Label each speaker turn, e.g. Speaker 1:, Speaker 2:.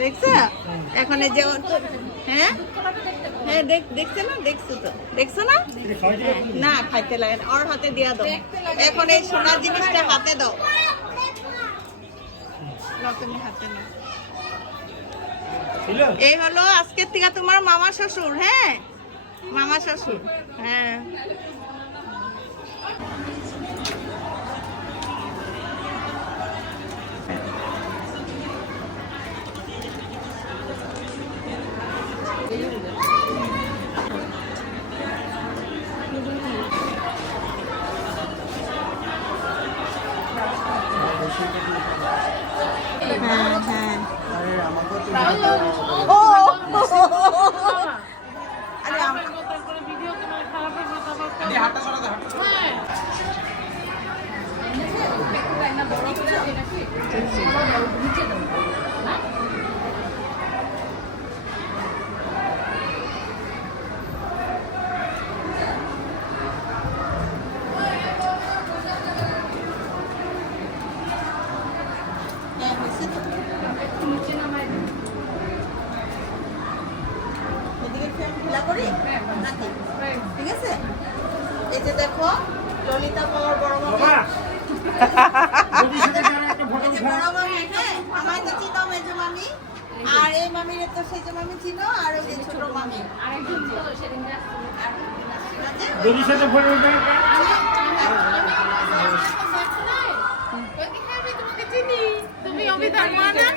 Speaker 1: দেখছ? এখন এই যে হ্যাঁ? হ্যাঁ দেখ দেখছে না? দেখছ তো? দেখছ না? না খাইতে লাগে না। ওর হাতে দিয়া দাও। এখন এই সোনার জিনিসটা হাতে দাও। তুমি হাতে নাও। এই হলো আজকের থেকে তোমার মামা শ্বশুর হ্যাঁ? মামা শ্বশুর হ্যাঁ হ্যাঁ ও আরে আম- হ্যাঁ, হয়েছে তো? এদিকে ফ্রেম খোলা করি? নাকি ঠিক আছে? এই যে দেখো ললিতা পাওয়ার বড় মামি। এই যে বড় মামি হ্যাঁ। আমায় তো চিনো মেজো মামি। আর এই মামির তো সেই যে মামি চিনো আর ওই যে ছোট মামি।
Speaker 2: উঠে
Speaker 3: তুমি অভিধান না?